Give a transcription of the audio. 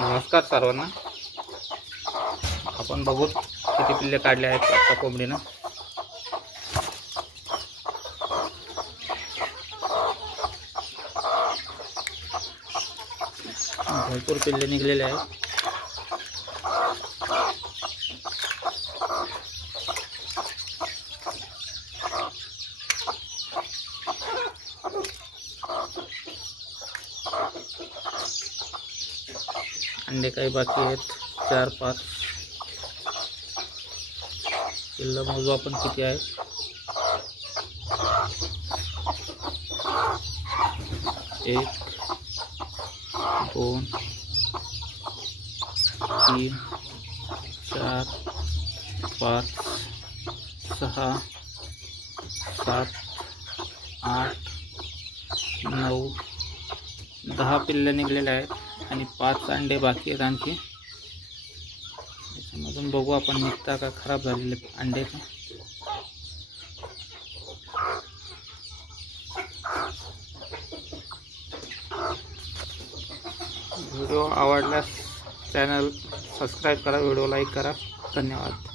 नमस्कार सर्वांना. आपण बघू किती पिल्ले काढले आहेत आता कोंबडीनं. भरपूर पिल्ले निघलेले आहेत. अंडे काही बाकी आहेत, 4-5 पिल्लं. मोजू आपण किती आहेत. 1 2 3 4 5 6 7 8 9 10 पिल्ले निघलेले आहेत आणि 5 अंडे बाकी आहेत आणखी. त्याच्यामधून बघू आपण निघता का खराब झालेले अंडे का. व्हिडिओ आवडल्यास चॅनल सबस्क्राईब करा, व्हिडिओ लाईक करा. धन्यवाद.